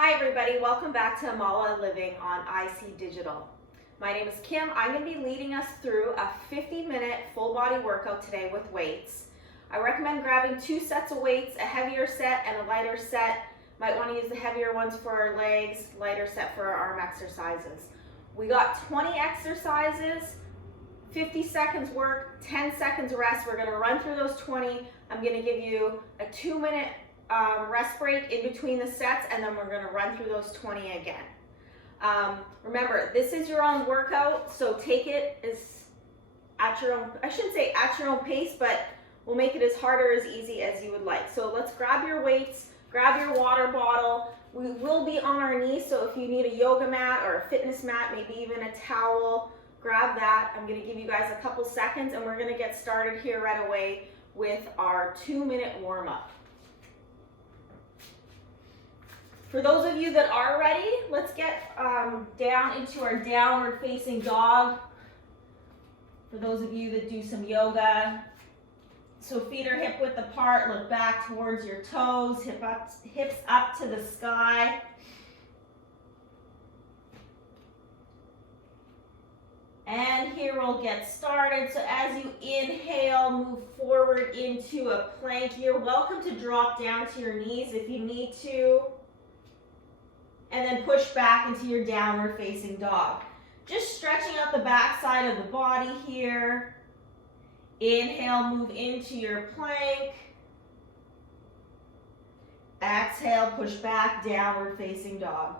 Hi everybody, welcome back to Amala Living on IC Digital. My name is Kim. I'm going to be leading us through a 50-minute full body workout today with weights. I recommend grabbing 2 sets of weights, a heavier set and a lighter set. Might want to use the heavier ones for our legs, lighter set for our arm exercises. We got 20 exercises, 50 seconds work, 10 seconds rest. We're going to run through those 20. I'm going to give you a 2-minute rest break in between the sets, and then we're going to run through those 20 again. Remember, this is your own workout, so take it as at your own, I shouldn't say at your own pace, but we'll make it as hard or as easy as you would like. So let's grab your weights, grab your water bottle. We will be on our knees, so if you need a yoga mat or a fitness mat, maybe even a towel, grab that. I'm going to give you guys a couple seconds, and we're going to get started here right away with our 2-minute warm-up. For those of you that are ready, let's get down into our downward facing dog. For those of you that do some yoga, so feet are hip width apart, look back towards your toes, hips up to the sky. And here we'll get started. So as you inhale, move forward into a plank. You're welcome to drop down to your knees if you need to. And then push back into your downward facing dog. Just stretching out the back side of the body here. Inhale, move into your plank. Exhale, push back, downward facing dog.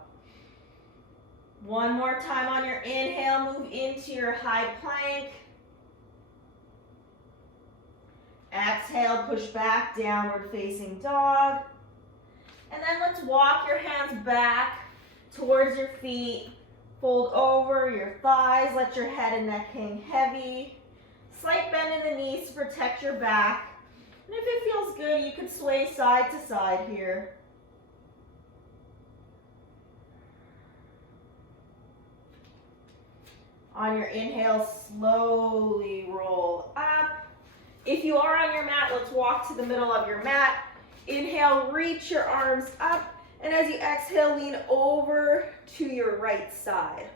One more time on your inhale, move into your high plank. Exhale, push back, downward facing dog. And then let's walk your hands back towards your feet. Fold over your thighs. Let your head and neck hang heavy. Slight bend in the knees to protect your back. And if it feels good, you can sway side to side here. On your inhale, slowly roll up. If you are on your mat, let's walk to the middle of your mat. Inhale, reach your arms up, and as you exhale, lean over to your right side.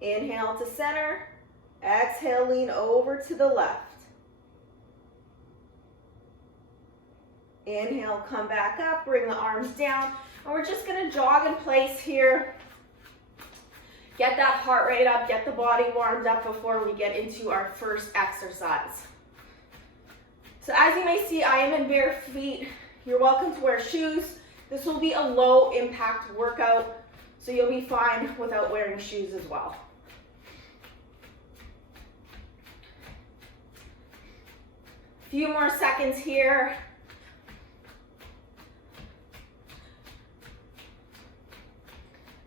Inhale to center, exhale, lean over to the left. Inhale, come back up, bring the arms down, and we're just gonna jog in place here. Get that heart rate up, get the body warmed up before we get into our first exercise. So as you may see, I am in bare feet. You're welcome to wear shoes. This will be a low impact workout, so you'll be fine without wearing shoes as well. A few more seconds here.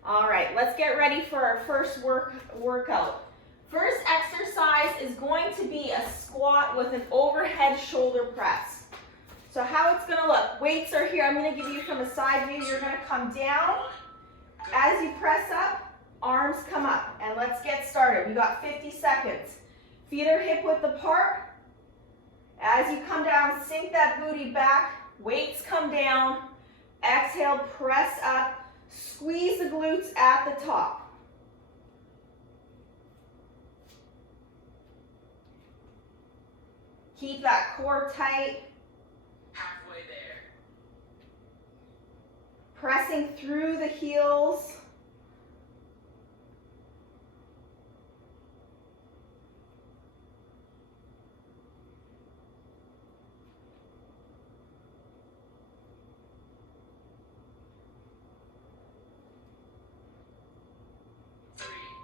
All right, let's get ready for our first workout. First exercise is going to be a squat with an overhead shoulder press. So how it's going to look, weights are here. I'm going to give you from a side view. You're going to come down. As you press up, arms come up. And let's get started. We got 50 seconds. Feet are hip width apart. As you come down, sink that booty back. Weights come down. Exhale, press up. Squeeze the glutes at the top. Keep that core tight. Halfway there. Pressing through the heels.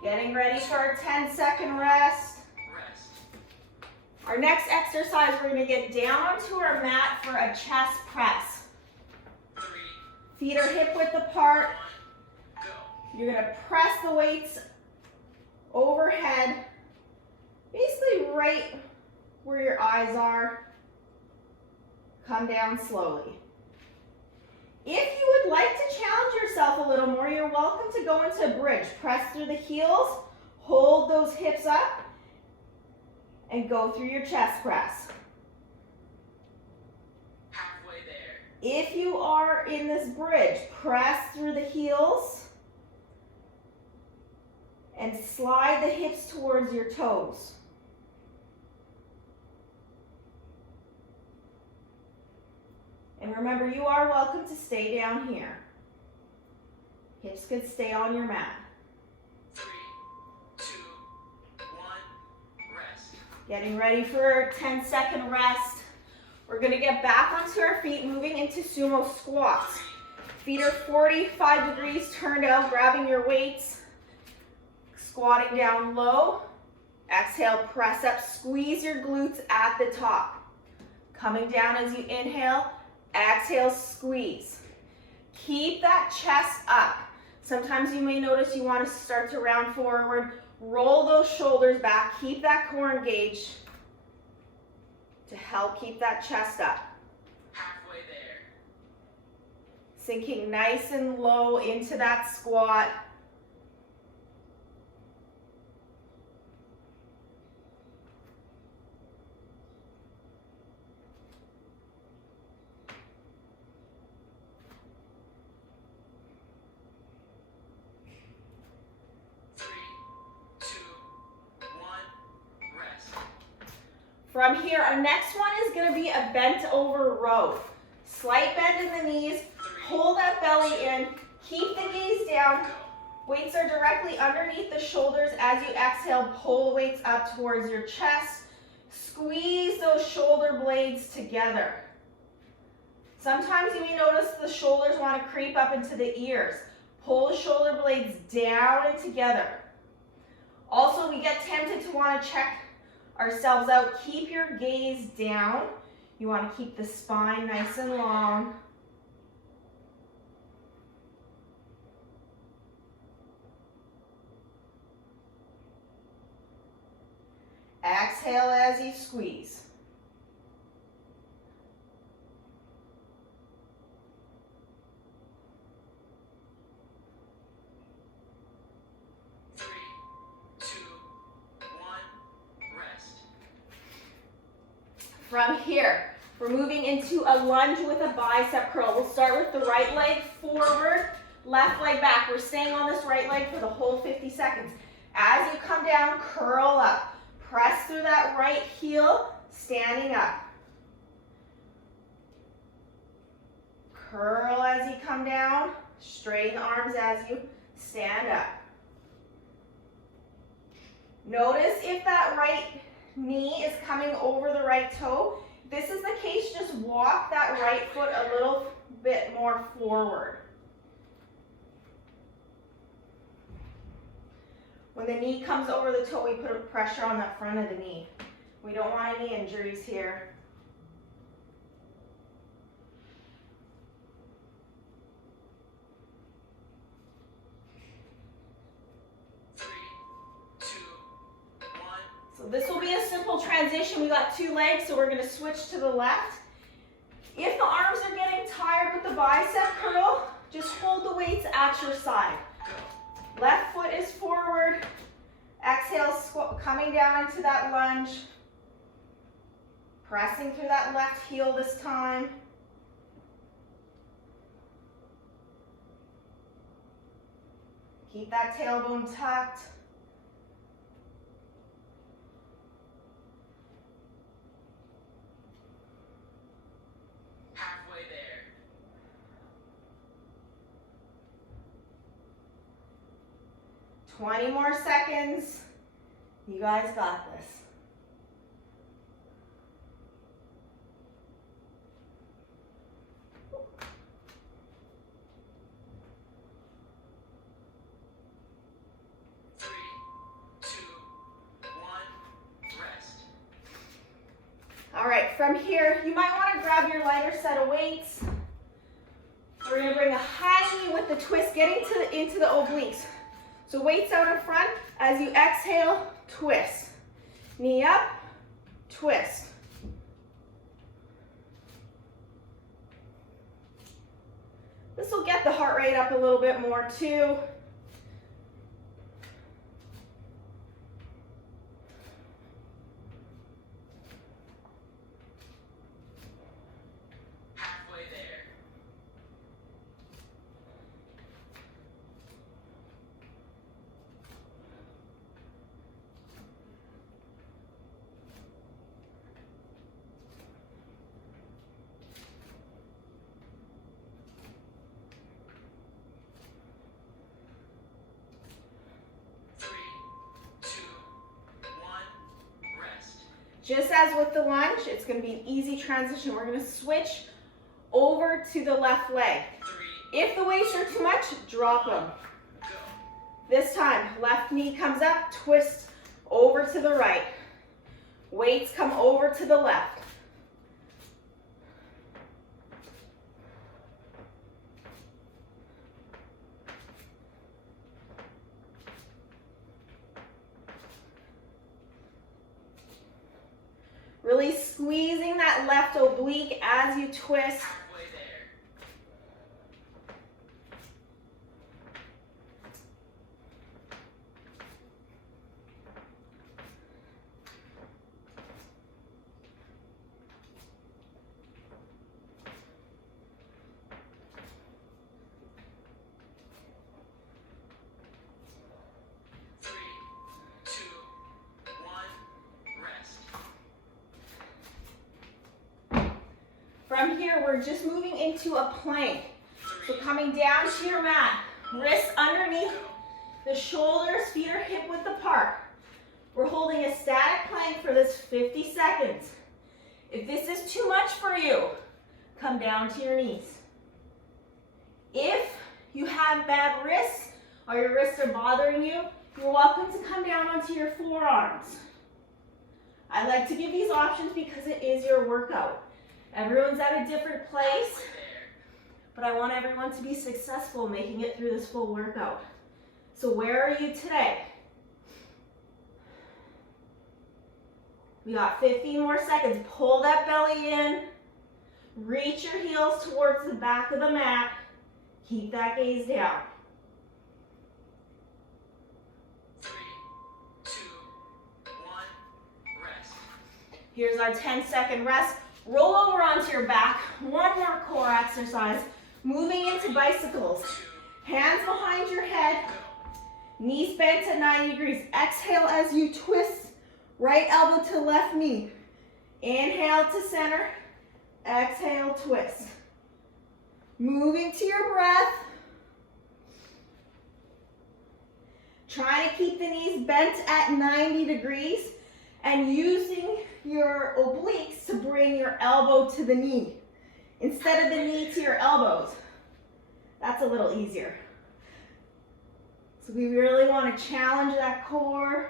Getting ready for our 10-second rest. Our next exercise, we're going to get down onto our mat for a chest press. Feet are hip width apart. You're going to press the weights overhead, basically right where your eyes are. Come down slowly. If you would like to challenge yourself a little more, you're welcome to go into a bridge. Press through the heels, hold those hips up, and go through your chest press. Halfway there. If you are in this bridge, press through the heels and slide the hips towards your toes. And remember, you are welcome to stay down here. Hips can stay on your mat. 3, 2, 1, rest. Getting ready for a 10-second rest. We're gonna get back onto our feet, moving into Sumo Squats. Feet are 45 degrees turned out, grabbing your weights, squatting down low. Exhale, press up, squeeze your glutes at the top. Coming down as you inhale, exhale, squeeze. Keep that chest up. Sometimes you may notice you want to start to round forward. Roll those shoulders back. Keep that core engaged to help keep that chest up. Halfway there. Sinking nice and low into that squat. From here, our next one is going to be a bent over row. Slight bend in the knees, hold that belly in, keep the gaze down. Weights are directly underneath the shoulders. As you exhale, pull the weights up towards your chest. Squeeze those shoulder blades together. Sometimes you may notice the shoulders want to creep up into the ears. Pull the shoulder blades down and together. Also, we get tempted to want to check ourselves out. Keep your gaze down. You want to keep the spine nice and long. Exhale as you squeeze. From here, we're moving into a lunge with a bicep curl. We'll start with the right leg forward, left leg back. We're staying on this right leg for the whole 50 seconds. As you come down, curl up. Press through that right heel, standing up. Curl as you come down. Straighten the arms as you stand up. Notice if that right knee is coming over the right toe. If this is the case, just walk that right foot a little bit more forward. When the knee comes over the toe, we put pressure on the front of the knee. We don't want any injuries here. So this will be a simple transition. We got two legs, so we're going to switch to the left. If the arms are getting tired with the bicep curl, just hold the weights at your side. Left foot is forward. Exhale, coming down into that lunge. Pressing through that left heel this time. Keep that tailbone tucked. Halfway there. 20 more seconds. You guys got this. All right, from here, you might want to grab your lighter set of weights. We're going to bring a high knee with the twist, getting into the obliques. So weights out in front. As you exhale, twist. Knee up, twist. This will get the heart rate up a little bit more too. Just as with the lunge, it's going to be an easy transition. We're going to switch over to the left leg. If the weights are too much, drop them. This time, left knee comes up, twist over to the right. Weights come over to the left. Really squeezing that left oblique as you twist. From here, we're just moving into a plank. So coming down to your mat, wrists underneath the shoulders, feet are hip width apart. We're holding a static plank for this 50 seconds. If this is too much for you, come down to your knees. If you have bad wrists or your wrists are bothering you, you're welcome to come down onto your forearms. I like to give these options because it is your workout. Everyone's at a different place, but I want everyone to be successful making it through this full workout. So where are you today? We got 15 more seconds. Pull that belly in. Reach your heels towards the back of the mat. Keep that gaze down. 3, 2, 1, rest. Here's our 10-second rest. Roll over onto your back. One more core exercise. Moving into bicycles. Hands behind your head. Knees bent at 90 degrees. Exhale as you twist. Right elbow to left knee. Inhale to center. Exhale, twist. Moving to your breath. Trying to keep the knees bent at 90 degrees and using your obliques to bring your elbow to the knee instead of the knee to your elbows. That's a little easier. So we really want to challenge that core.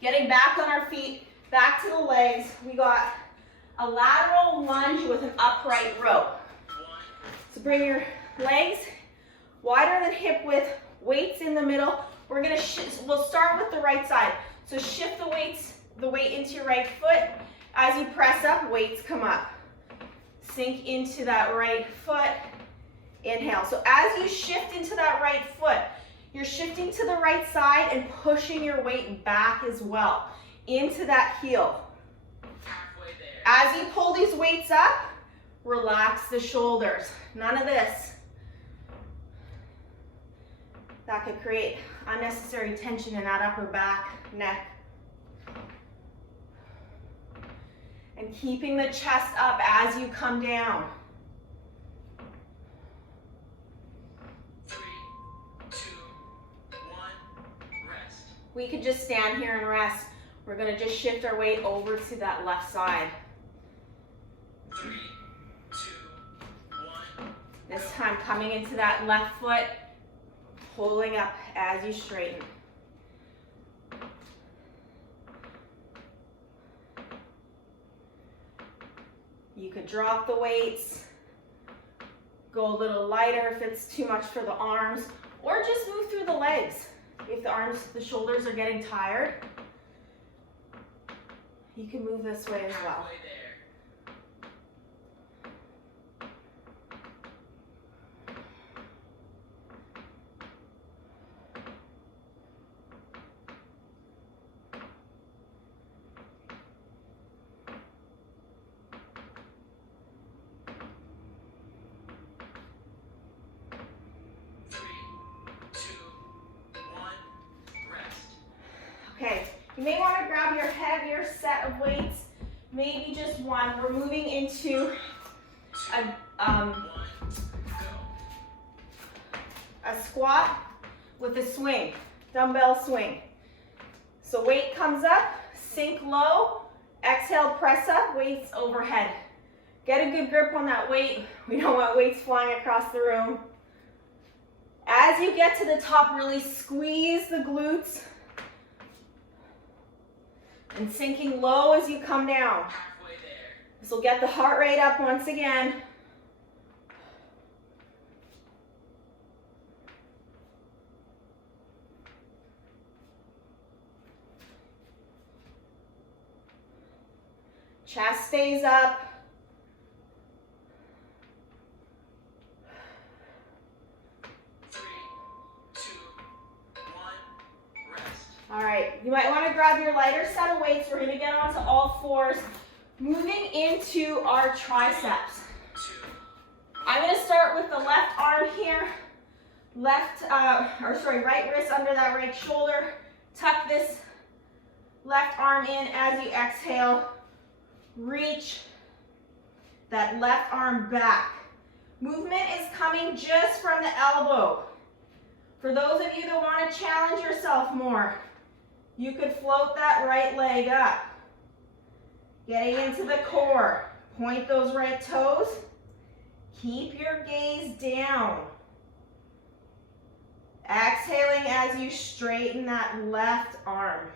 Getting back on our feet, back to the legs. We got a lateral lunge with an upright row. So bring your legs wider than hip width, weights in the middle. We'll start with the right side. So shift the weight into your right foot. As you press up, weights come up. Sink into that right foot. Inhale. So as you shift into that right foot, you're shifting to the right side and pushing your weight back as well, into that heel. As you pull these weights up, relax the shoulders. None of this. That could create unnecessary tension in that upper back, neck. And keeping the chest up as you come down. We could just stand here and rest. We're going to just shift our weight over to that left side. 3, 2, 1. This time coming into that left foot, pulling up as you straighten. You could drop the weights, go a little lighter if it's too much for the arms, or just move through the legs. If the shoulders are getting tired, you can move this way as well. You may want to grab your heavier set of weights, maybe just one. We're moving into a squat with a swing, dumbbell swing. So weight comes up, sink low, exhale, press up, weights overhead. Get a good grip on that weight. We don't want weights flying across the room. As you get to the top, really squeeze the glutes and sinking low as you come down. Halfway there. This will get the heart rate up once again. Chest stays up. All right, you might want to grab your lighter set of weights. We're going to get onto all fours, moving into our triceps. I'm going to start with the left arm here, right wrist under that right shoulder. Tuck this left arm in as you exhale. Reach that left arm back. Movement is coming just from the elbow. For those of you that want to challenge yourself more, you could float that right leg up. Getting into the core. Point those right toes. Keep your gaze down. Exhaling as you straighten that left arm.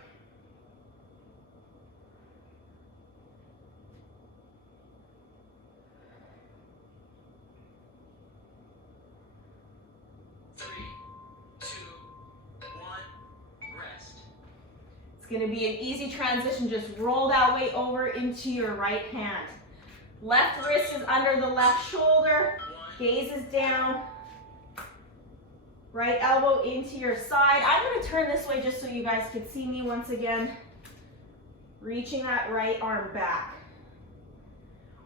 It's going to be an easy transition. Just roll that weight over into your right hand. Left wrist is under the left shoulder. Gaze is down. Right elbow into your side. I'm going to turn this way just so you guys can see me once again. Reaching that right arm back.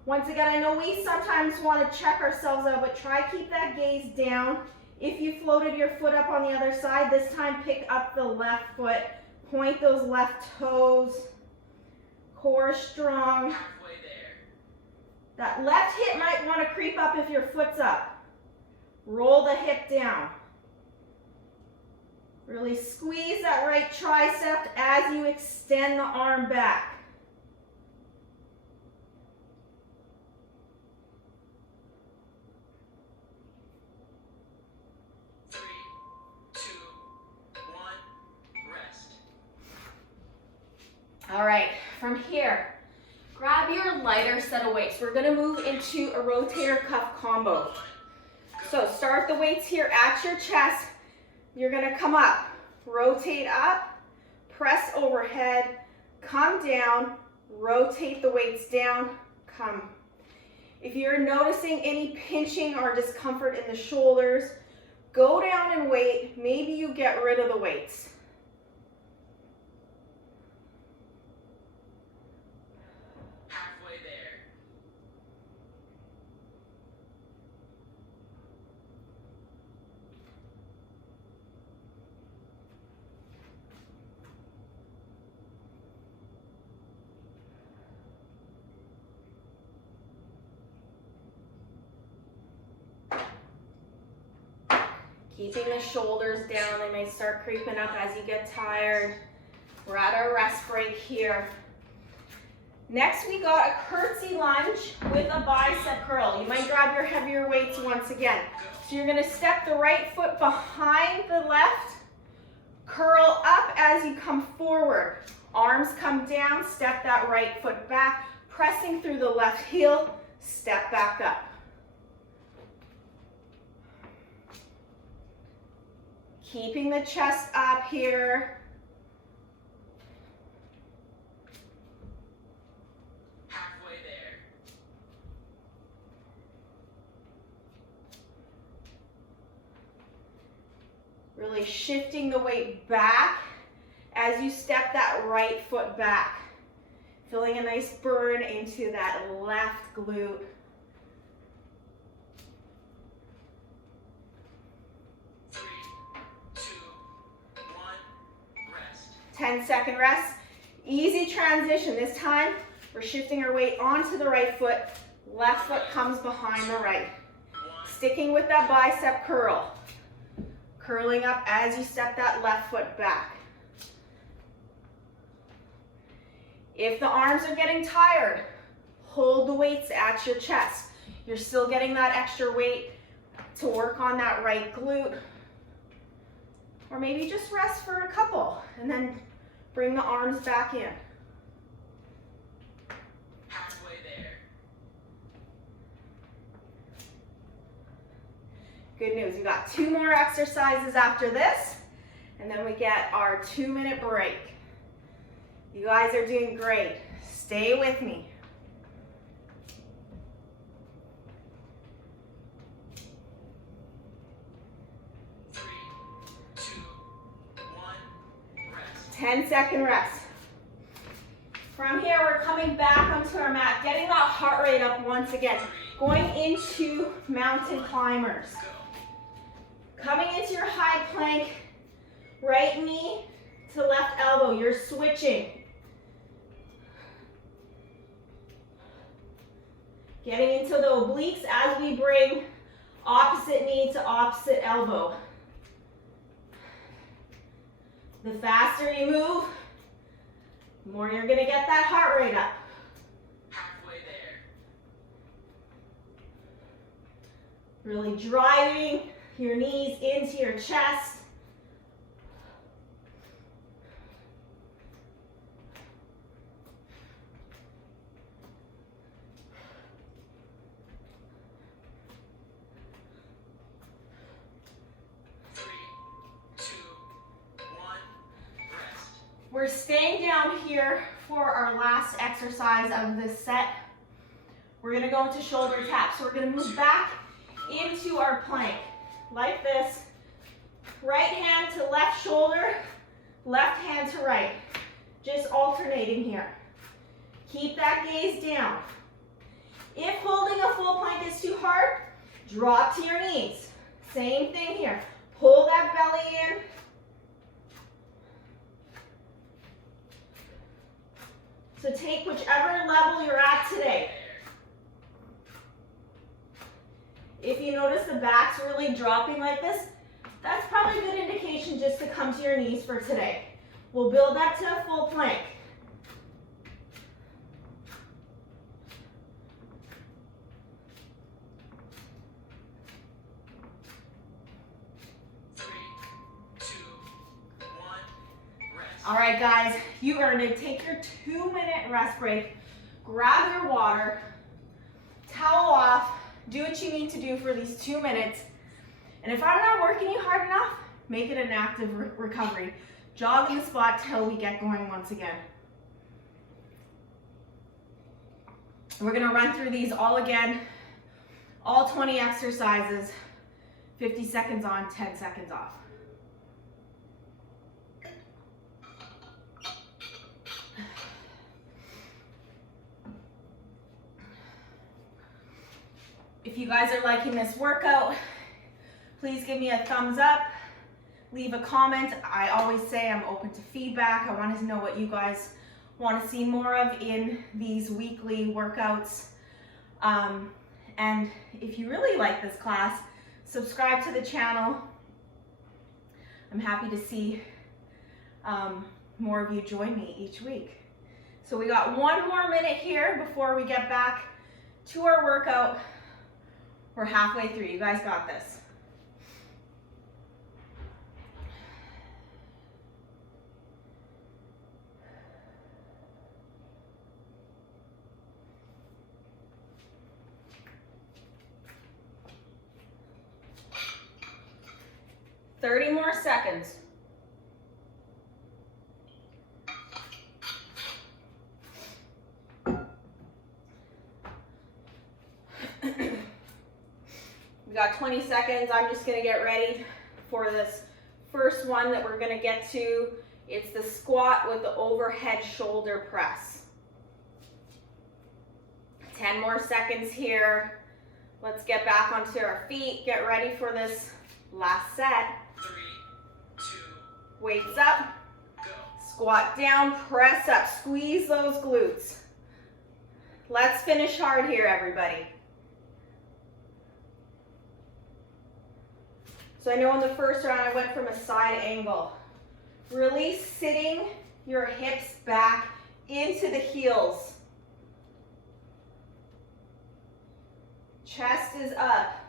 Once again, I know we sometimes want to check ourselves out, but try keep that gaze down. If you floated your foot up on the other side, this time pick up the left foot. Point those left toes. Core strong. Halfway there. That left hip might want to creep up if your foot's up. Roll the hip down. Really squeeze that right tricep as you extend the arm back. All right, from here, grab your lighter set of weights. We're gonna move into a rotator cuff combo. So start the weights here at your chest. You're gonna come up, rotate up, press overhead, come down, rotate the weights down, come. If you're noticing any pinching or discomfort in the shoulders, go down and wait. Maybe you get rid of the weights. Keeping the shoulders down, they may start creeping up as you get tired. We're at our rest break here. Next, we got a curtsy lunge with a bicep curl. You might grab your heavier weights once again. So you're gonna step the right foot behind the left, curl up as you come forward. Arms come down, step that right foot back, pressing through the left heel, step back up. Keeping the chest up here. Halfway there. Really shifting the weight back as you step that right foot back. Feeling a nice burn into that left glute. 10-second rest. Easy transition. This time, we're shifting our weight onto the right foot. Left foot comes behind the right. Sticking with that bicep curl. Curling up as you step that left foot back. If the arms are getting tired, hold the weights at your chest. You're still getting that extra weight to work on that right glute. Or maybe just rest for a couple and then bring the arms back in. Halfway there. Good news, we got 2 more exercises after this, and then we get our 2-minute break. You guys are doing great. Stay with me. Three, two, one, rest. 10-second rest. From here, we're coming back onto our mat, getting that heart rate up once again, going into mountain climbers. Coming into your high plank, right knee to left elbow, you're switching. Getting into the obliques as we bring opposite knee to opposite elbow. The faster you move, the more you're gonna get that heart rate up. Halfway there. Really driving your knees into your chest. We're staying down here for our last exercise of this set. We're gonna go into shoulder taps. So we're gonna move back into our plank, like this. Right hand to left shoulder, left hand to right. Just alternating here. Keep that gaze down. If holding a full plank is too hard, drop to your knees. Same thing here. Pull that belly in. So take whichever level you're at today. If you notice the back's really dropping like this, that's probably a good indication just to come to your knees for today. We'll build up to a full plank. All right, guys, you earned it. Take your 2-minute rest break. Grab your water, towel off, do what you need to do for these 2 minutes. And if I'm not working you hard enough, make it an active recovery. Jog in the spot till we get going once again. We're gonna run through these all again, all 20 exercises, 50 seconds on, 10 seconds off. If you guys are liking this workout, please give me a thumbs up, leave a comment. I always say I'm open to feedback. I want to know what you guys want to see more of in these weekly workouts. And if you really like this class, subscribe to the channel. I'm happy to see more of you join me each week. So we got 1 more minute here before we get back to our workout. We're halfway through. You guys got this. Thirty more seconds. We got 20 seconds. I'm just gonna get ready for this first one that we're gonna get to. It's the squat with the overhead shoulder press. 10 more seconds here. Let's get back onto our feet. Get ready for this last set. 3, 2, Weights up. go. Squat down, press up, squeeze those glutes. Let's finish hard here, everybody. So I know in the first round I went from a side angle. Really sitting your hips back into the heels. Chest is up.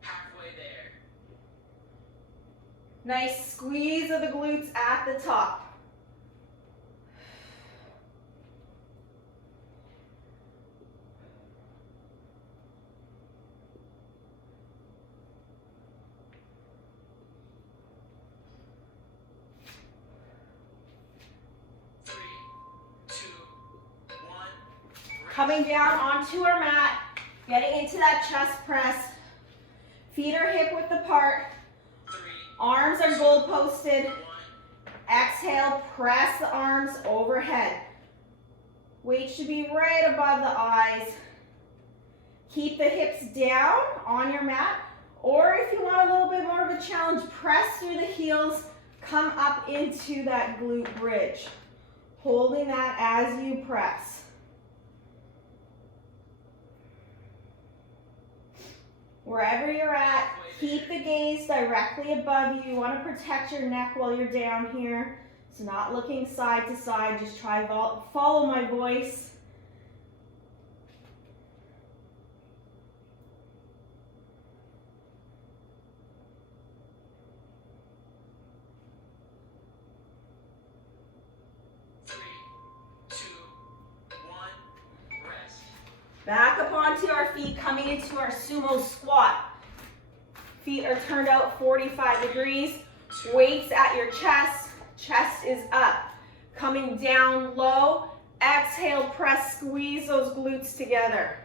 Halfway there. Nice squeeze of the glutes at the top. Coming down onto our mat, getting into that chest press. Feet are hip width apart. Arms are goal posted. Exhale, press the arms overhead. Weight should be right above the eyes. Keep the hips down on your mat, or if you want a little bit more of a challenge, press through the heels, come up into that glute bridge. Holding that as you press. Wherever you're at, keep the gaze directly above you. You want to protect your neck while you're down here. So not looking side to side, just try follow my voice. Back up onto our feet, coming into our Sumo Squat. Feet are turned out 45 degrees. Weights at your chest. Chest is up. Coming down low. Exhale, press, squeeze those glutes together.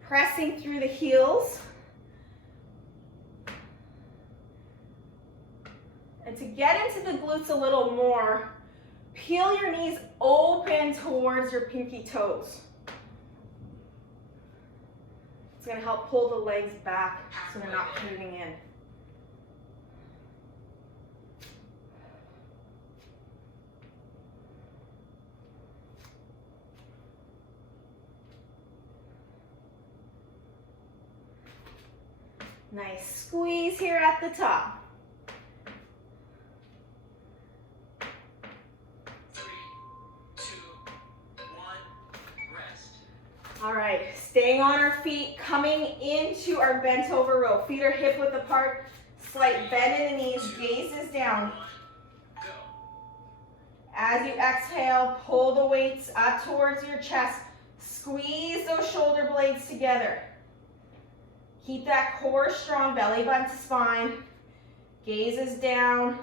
Pressing through the heels. And to get into the glutes a little more, peel your knees open towards your pinky toes. It's going to help pull the legs back so they're not caving in. Nice squeeze here at the top. All right, staying on our feet, coming into our bent over row. Feet are hip width apart, slight bend in the knees, gaze is down. As you exhale, pull the weights up towards your chest. Squeeze those shoulder blades together. Keep that core strong, belly button to spine. Gaze is down.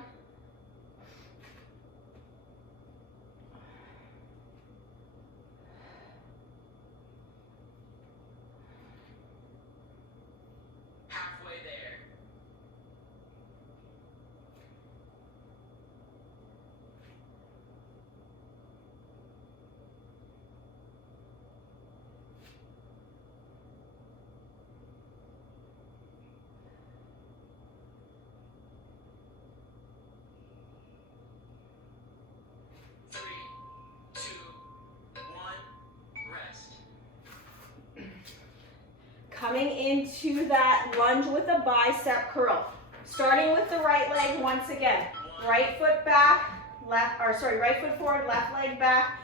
Coming into that lunge with a bicep curl. Starting with the right leg once again. Right foot back, right foot forward, left leg back.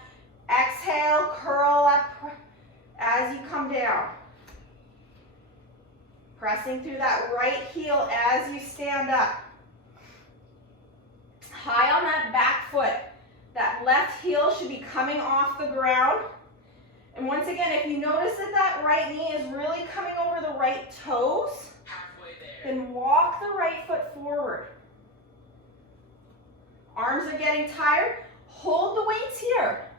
Exhale, curl up as you come down. Pressing through that right heel as you stand up. High on that back foot. That left heel should be coming off the ground. And once again, if you notice that that right knee is really coming over the right toes, then walk the right foot forward. Arms are getting tired. Hold the weights here.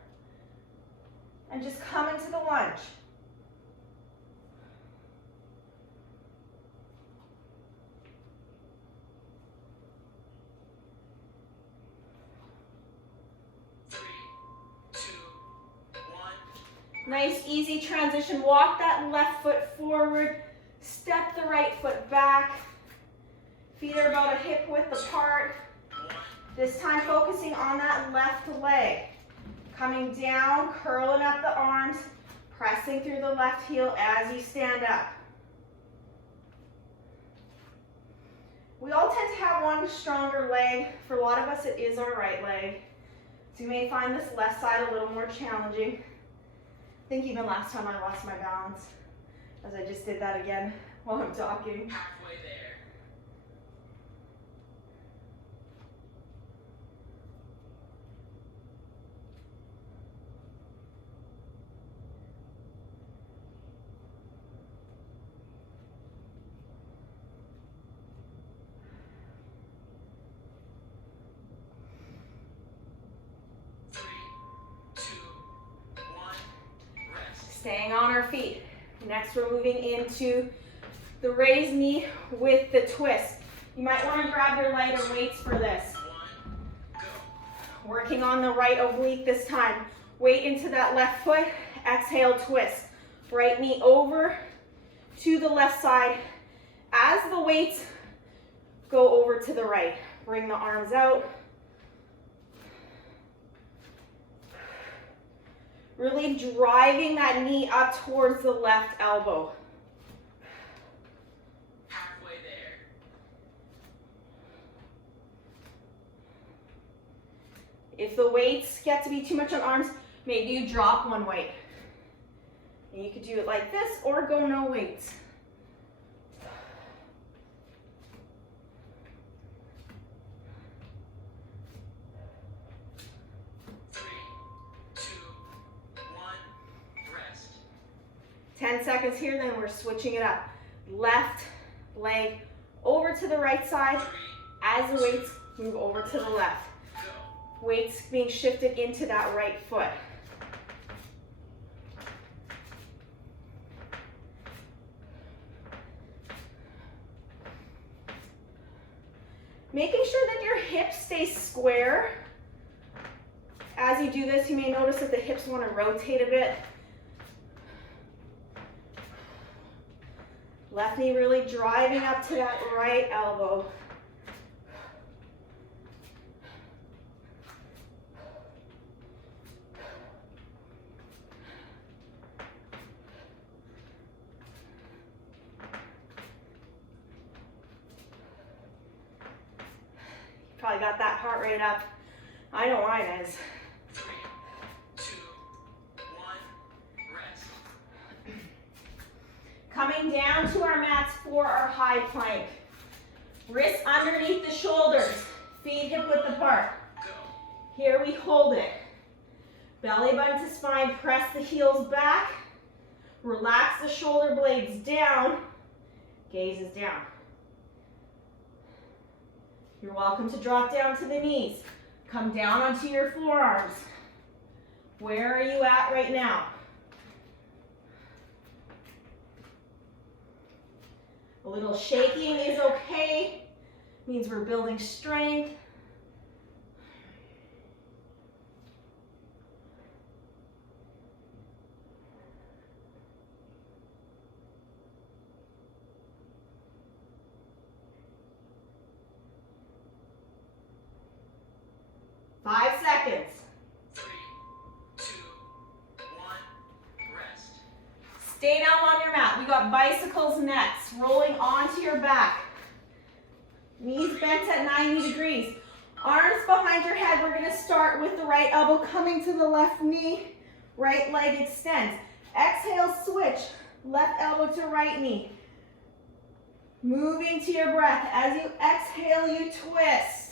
And just come into the lunge. Nice, easy transition. Walk that left foot forward. Step the right foot back. Feet are about a hip width apart. This time focusing on that left leg. Coming down, curling up the arms, pressing through the left heel as you stand up. We all tend to have one stronger leg. For a lot of us, it is our right leg. So you may find this left side a little more challenging. I think even last time I lost my balance, as I just did that again while I'm talking. Halfway there. Staying on our feet. Next, we're moving into the raised knee with the twist. You might want to grab your lighter weights for this. Working on the right oblique this time. Weight into that left foot. Exhale, twist. Right knee over to the left side. As the weights go over to the right. Bring the arms out. Really driving that knee up towards the left elbow. Halfway there. If the weights get to be too much on arms, maybe you drop one weight. And you could do it like this or go no weights. Rest. 10 seconds here, then we're switching it up. Left leg over to the right side as the weights move over to the left. Weights being shifted into that right foot. Making sure that your hips stay square. As you do this, you may notice that the hips want to rotate a bit. Left knee really driving up to that right elbow. Probably got that heart rate up. I know mine is. 3, 2, 1, rest. Coming down to our mats for our high plank. Wrists underneath the shoulders. Feet hip width apart. Here we hold it. Belly button to spine. Press the heels back. Relax the shoulder blades down. Gaze is down. You're welcome to drop down to the knees. Come down onto your forearms. Where are you at right now? A little shaking is okay. Means we're building strength. Five seconds. 3, 2, 1, rest. Stay down on your mat. We got bicycles next. Rolling onto your back. Knees bent at 90 degrees. Arms behind your head. We're going to start with the right elbow coming to the left knee. Right leg extends. Exhale, switch. Left elbow to right knee. Moving to your breath. As you exhale, you twist.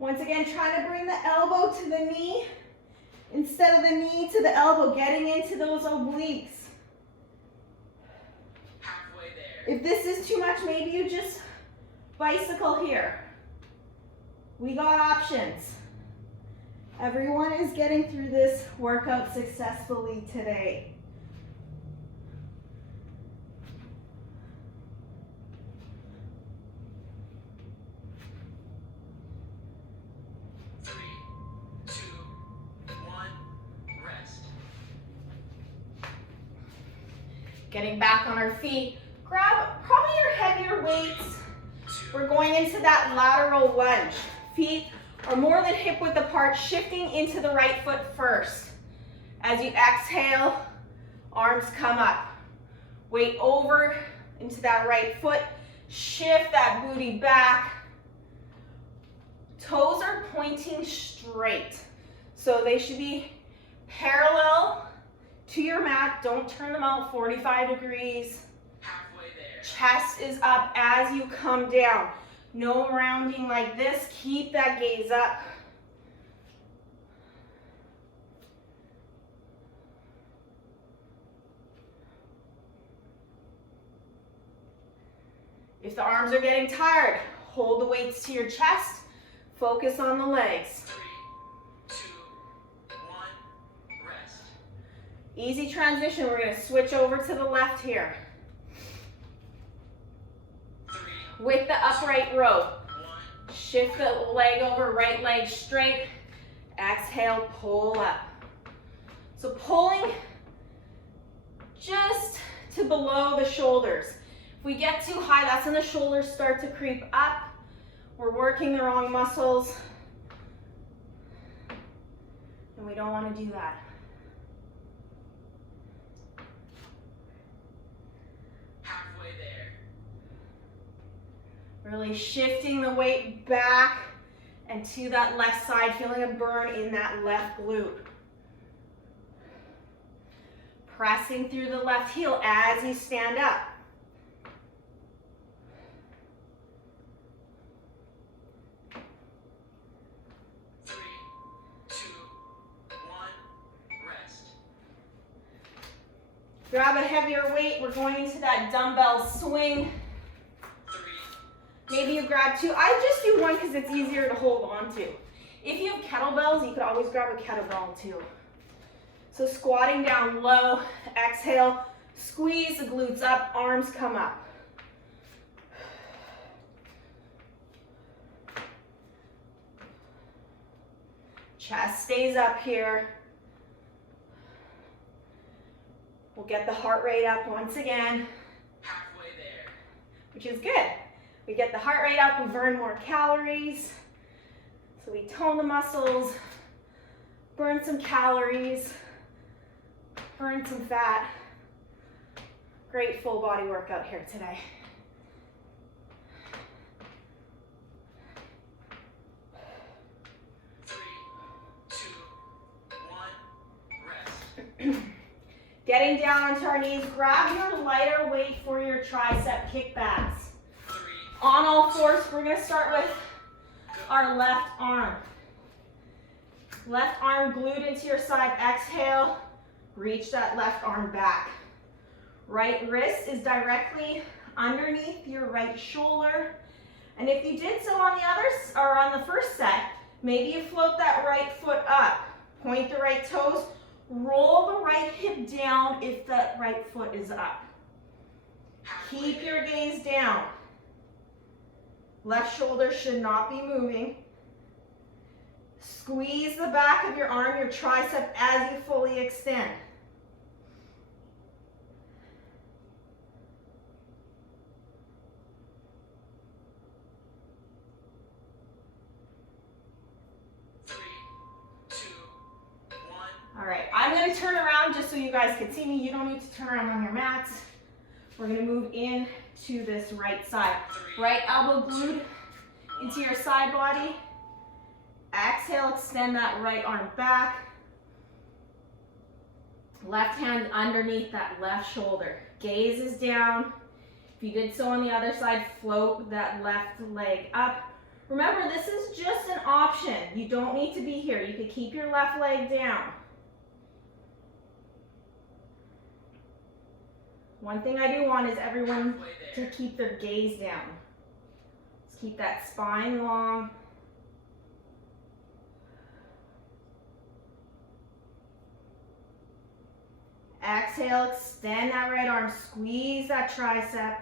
Once again, try to bring the elbow to the knee instead of the knee to the elbow, getting into those obliques. Halfway there. If this is too much, maybe you just bicycle here. We got options. Everyone is getting through this workout successfully today. Getting back on our feet. Grab probably your heavier weights We're going into that lateral lunge. Feet are more than hip width apart, shifting into the right foot first. As you exhale, arms come up. Weight over into that right foot. Shift that booty back. Toes are pointing straight. So they should be parallel to your mat. Don't turn them out 45 degrees. Halfway there. Chest is up as you come down. No rounding like this. Keep that gaze up. If the arms are getting tired, hold the weights to your chest. Focus on the legs. 3, 2, 1, rest. Easy transition. We're going to switch over to the left here. 3, With the upright row. 1. Shift the leg over, right leg straight. Exhale, pull up. So pulling just to below the shoulders. If we get too high, that's when the shoulders start to creep up. We're working the wrong muscles. And we don't want to do that. Halfway there. Really shifting the weight back and to that left side, feeling a burn in that left glute. Pressing through the left heel as you stand up. Grab a heavier weight. We're going into that dumbbell swing. 3. Maybe you grab two. I just do one because it's easier to hold on to. If you have kettlebells, you could always grab a kettlebell too. So squatting down low, exhale, squeeze the glutes up, arms come up. Chest stays up here. We'll get the heart rate up once again. Halfway there. Which is good. We get the heart rate up, we burn more calories. So we tone the muscles, burn some calories, burn some fat. Great full body workout here today. Getting down onto our knees, grab your lighter weight for your tricep kickbacks. 3. On all fours, we're going to start with our left arm. Left arm glued into your side. Exhale, reach that left arm back. Right wrist is directly underneath your right shoulder. And if you did so on the others, or on the first set, maybe you float that right foot up. Point the right toes. Roll the right hip down if that right foot is up. Keep your gaze down. Left shoulder should not be moving. Squeeze the back of your arm, your tricep, as you fully extend. All right, I'm going to turn around just so you guys can see me. You don't need to turn around on your mats. We're going to move in to this right side. Right elbow glued into your side body. Exhale, extend that right arm back. Left hand underneath that left shoulder. Gaze is down. If you did so on the other side, float that left leg up. Remember, this is just an option. You don't need to be here. You could keep your left leg down. One thing I do want is everyone to keep their gaze down. Let's keep that spine long. Exhale, extend that right arm, squeeze that tricep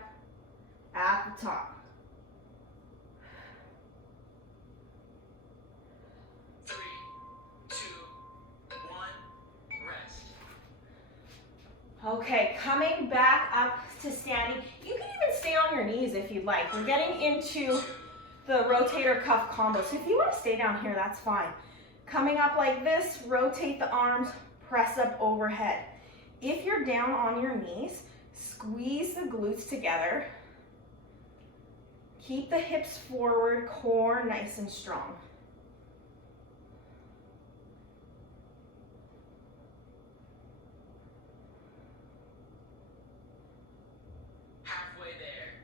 at the top. 3, 2, 1, rest. Okay, coming back up to standing. You can even stay on your knees if you'd like. We're getting into the rotator cuff combo. So if you want to stay down here, that's fine. Coming up like this, rotate the arms, press up overhead. If you're down on your knees, squeeze the glutes together. Keep the hips forward, core nice and strong. Halfway there.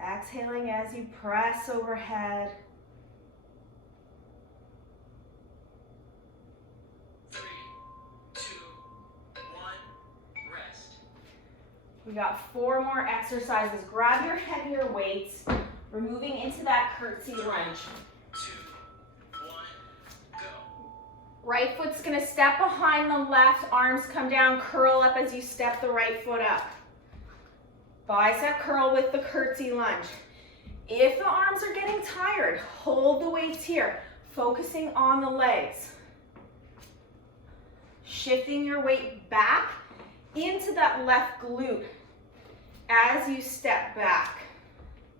Exhaling as you press overhead. 3, 2, 1, rest. We got 4 more exercises. Grab your heavier weights. We're moving into that curtsy lunge. 2, 1, go. Right foot's gonna step behind the left, arms come down, curl up as you step the right foot up. Bicep curl with the curtsy lunge. If the arms are getting tired, hold the weights here, focusing on the legs. Shifting your weight back into that left glute as you step back.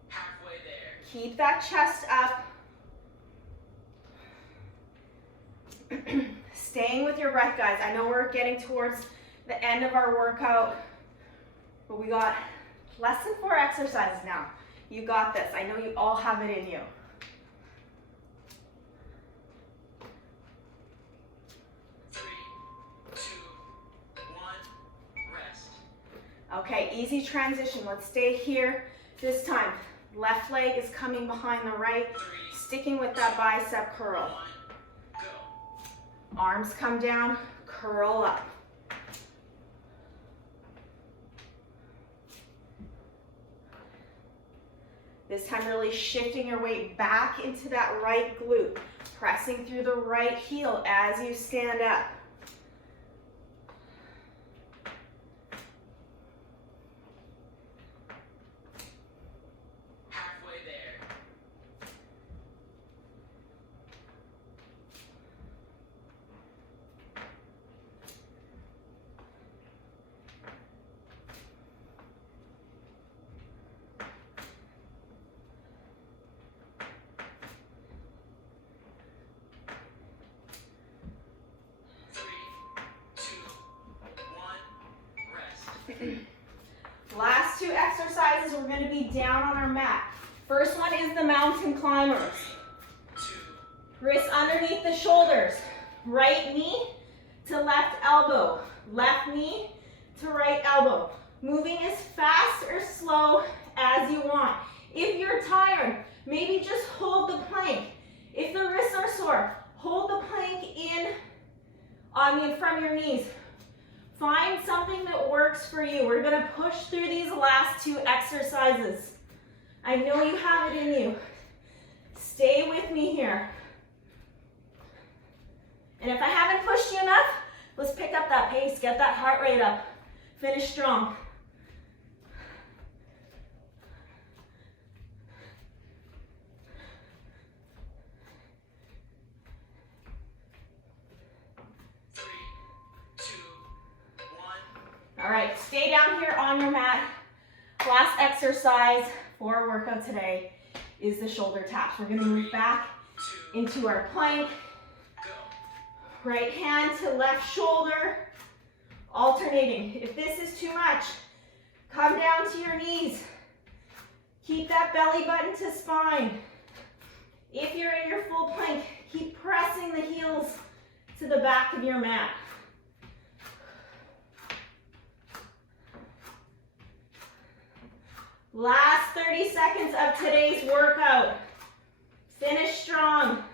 Halfway there. Keep that chest up. Staying with your breath, guys. I know we're getting towards the end of our workout, but we got less than 4 exercises now. You got this. I know you all have it in you. Okay, easy transition. Let's stay here. This time, left leg is coming behind the right, sticking with that bicep curl. Arms come down, curl up. This time really shifting your weight back into that right glute, pressing through the right heel as you stand up. Halfway there. Last 2 exercises, we're going to be down on our mat. First one is the mountain climbers. Wrists underneath the shoulders. Right knee to left elbow. Left knee to right elbow. Moving as fast or slow as you want. If you're tired, maybe just hold the plank. If the wrists are sore, hold the plank in from your knees. Find something that works for you. We're gonna push through these last 2 exercises. I know you have it in you. Stay with me here. And if I haven't pushed you enough, let's pick up that pace, get that heart rate up. Finish strong. All right, stay down here on your mat. Last exercise for our workout today is the shoulder taps. We're gonna move back into our plank. Right hand to left shoulder, alternating. If this is too much, come down to your knees. Keep that belly button to spine. If you're in your full plank, keep pressing the heels to the back of your mat. Last 30 seconds of today's workout. Finish strong.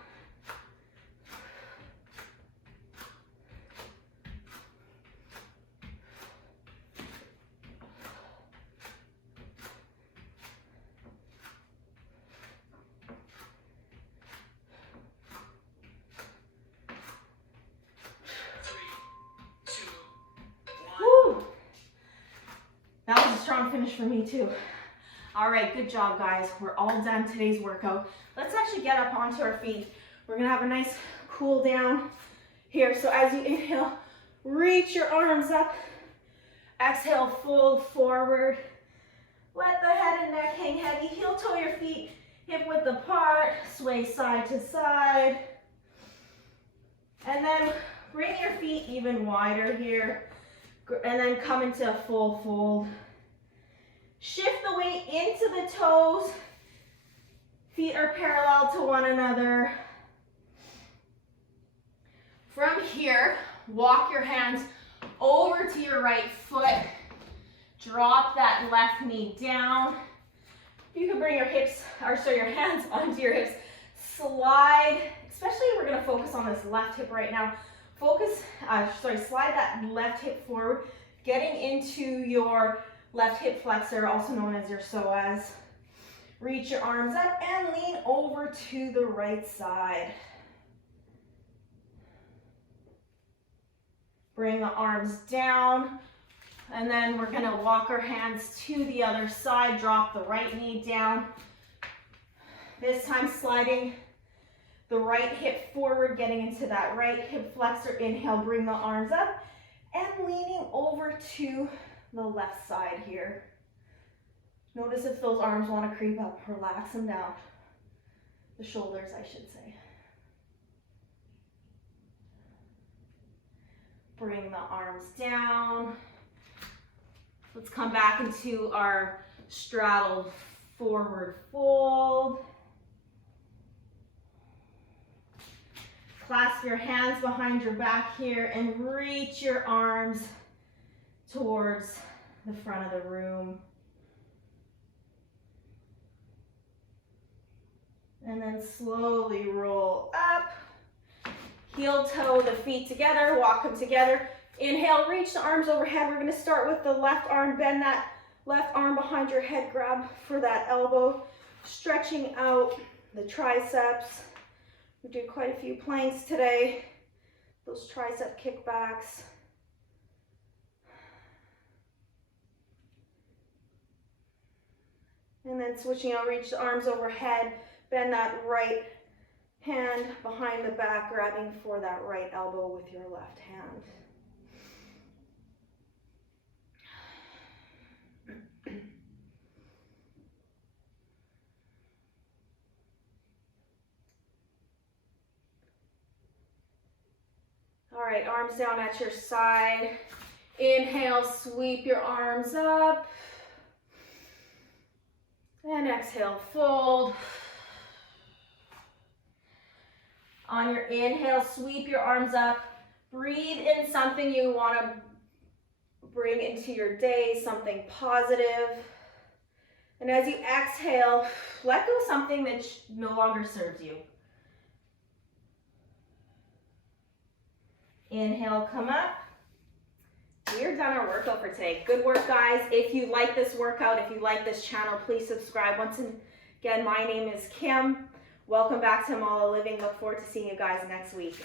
strong finish for me too. All right, good job, guys. We're all done today's workout. Let's actually get up onto our feet. We're gonna have a nice cool down here. So as you inhale, reach your arms up. Exhale, fold forward. Let the head and neck hang heavy. Heel toe your feet hip width apart. Sway side to side. And then bring your feet even wider here. And then come into a full fold. Shift the weight into the toes. Feet are parallel to one another. From here, walk your hands over to your right foot. Drop that left knee down. You can bring your hands onto your hips. Slide, especially we're gonna focus on this left hip right now. Slide that left hip forward, getting into your left hip flexor, also known as your psoas. Reach your arms up and lean over to the right side. Bring the arms down, and then we're gonna walk our hands to the other side, drop the right knee down. This time sliding the right hip forward, getting into that right hip flexor. Inhale, bring the arms up, and leaning over to the left side here. Notice if those arms want to creep up, relax them down. The shoulders, I should say. Bring the arms down. Let's come back into our straddled forward fold. Clasp your hands behind your back here and reach your arms towards the front of the room. And then slowly roll up. Heel toe the feet together, walk them together. Inhale, reach the arms overhead. We're gonna start with the left arm, bend that left arm behind your head, grab for that elbow, stretching out the triceps. We did quite a few planks today, those tricep kickbacks. And then switching out, reach the arms overhead, bend that right hand behind the back, grabbing for that right elbow with your left hand. All right, arms down at your side. Inhale, sweep your arms up. And exhale, fold. On your inhale, sweep your arms up. Breathe in something you want to bring into your day, something positive. And as you exhale, let go of something that no longer serves you. Inhale, come up. We are done our workout for today. Good work, guys. If you like this workout, if you like this channel, please subscribe. Once again, my name is Kim. Welcome back to Amala Living. Look forward to seeing you guys next week.